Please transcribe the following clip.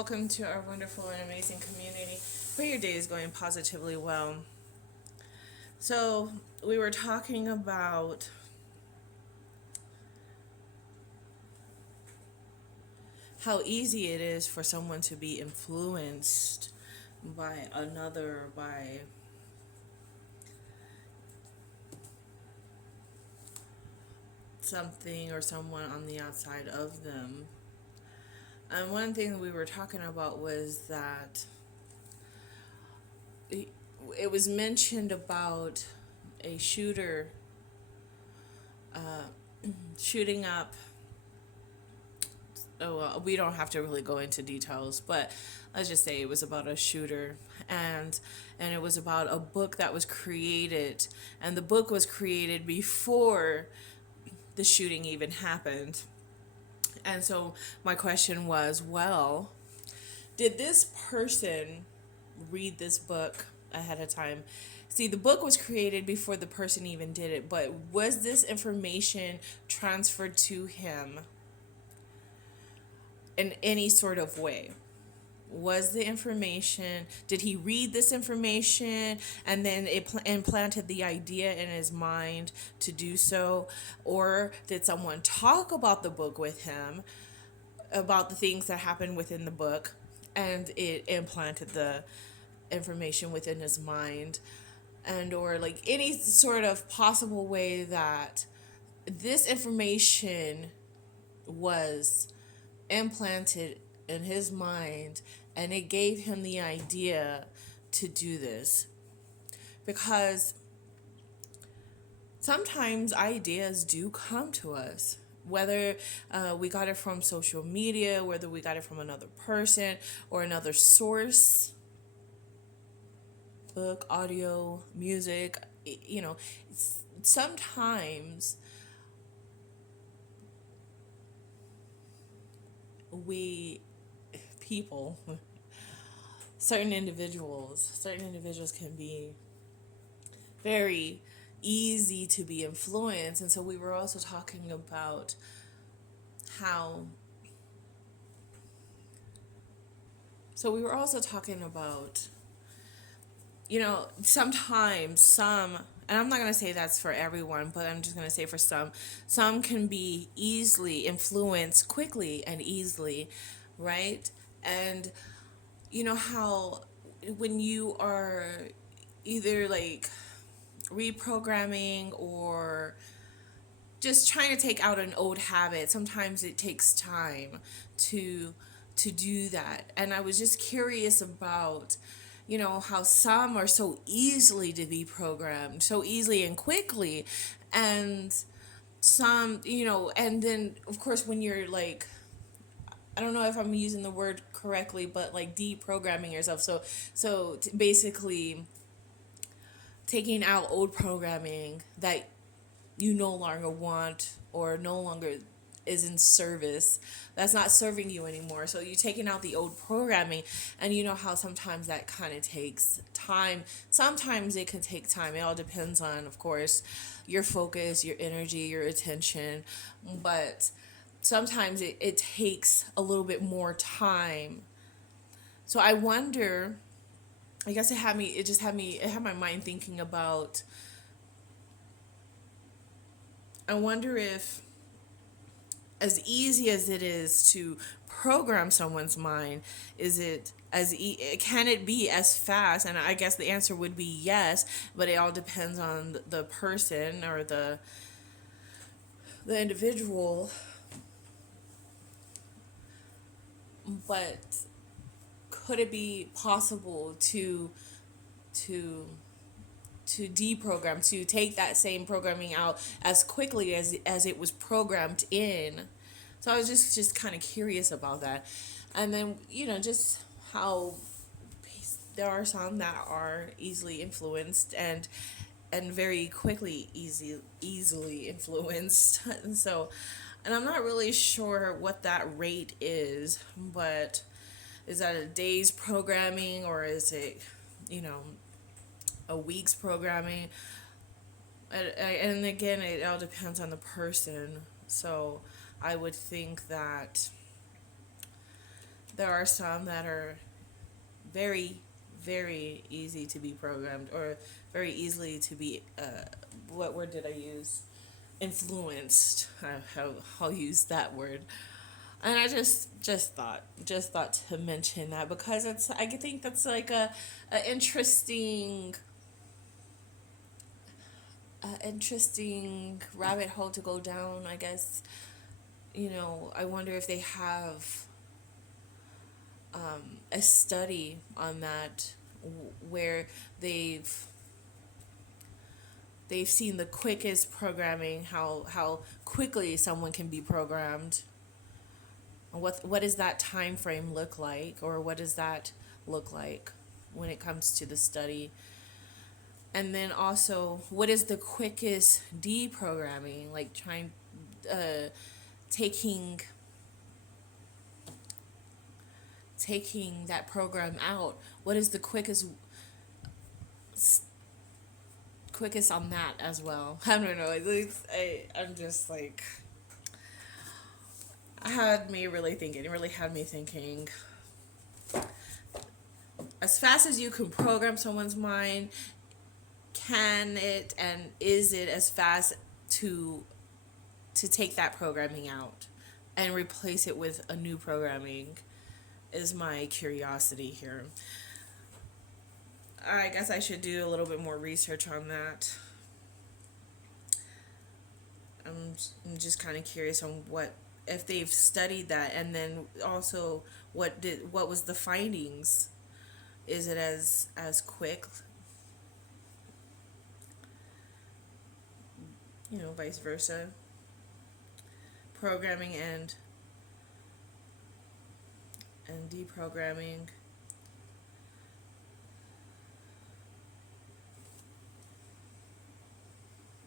Welcome to our wonderful and amazing community. Pray your day is going positively well. So, we were talking about how easy it is for someone to be influenced by something or someone on the outside of them. And one thing that we were talking about was that it was mentioned about a shooter shooting up. Oh, well, we don't have to really go into details, but let's just say it was about a shooter, and it was about a book that was created, and the book was created before the shooting even happened. And so my question was, well, did this person read this book ahead of time? See, the book was created before the person even did it, but was this information transferred to him in any sort of way? Was the information, did he read this information and then it implanted the idea in his mind to do so? Or did someone talk about the book with him, about the things that happened within the book, and it implanted the information within his mind? And or like any sort of possible way that this information was implanted in his mind and it gave him the idea to do this. Because sometimes ideas do come to us, whether we got it from social media, whether we got it from another person or another source, book, audio, music. Sometimes we people certain individuals can be very easy to be influenced. And so we were also talking about how we were also talking about sometimes and I'm not going to say that's for everyone, but I'm just going to say for some can be easily influenced quickly and easily, right? And you know how when you are either like reprogramming or just trying to take out an old habit, sometimes it takes time to do that. And I was just curious about how some are so easily to be programmed so easily and quickly, and some, and then of course when you're like, I don't know if I'm using the word correctly, but like deprogramming yourself. Basically taking out old programming that you no longer want or no longer is in service, that's not serving you anymore. So you're taking out the old programming, and you know how sometimes that kind of takes time. Sometimes it can take time. It all depends on, of course, your focus, your energy, your attention. But sometimes it takes a little bit more time. So I wonder, I guess it had my mind thinking about, I wonder if, as easy as it is to program someone's mind, is it can it be as fast? And I guess the answer would be yes, but it all depends on the person or the individual. But could it be possible to deprogram, to take that same programming out as quickly as it was programmed in? So I was just kind of curious about that. And then just how there are some that are easily influenced and very quickly easily influenced. And I'm not really sure what that rate is, but is that a day's programming, or is it you know a week's programming? And again, it all depends on the person. So I would think that there are some that are very, very easy to be programmed, or very easily to be, what word did I use? Influenced. I'll use that word. And I just thought to mention that, because I think that's like a interesting rabbit hole to go down, I guess. I wonder if they have a study on that, where they've seen the quickest programming, how quickly someone can be programmed. What does that time frame look like, or what does that look like when it comes to the study? And then also, what is the quickest deprogramming, like trying, uh taking taking that program out? What is the quickest on that as well? I don't know. I'm just like, had me really thinking. It really had me thinking. As fast as you can program someone's mind, can it and is it as fast to take that programming out and replace it with a new programming, is my curiosity here. I guess I should do a little bit more research on that. I'm just kind of curious on what, if they've studied that, and then also what was the findings? Is it as quick? Vice versa. Programming and deprogramming.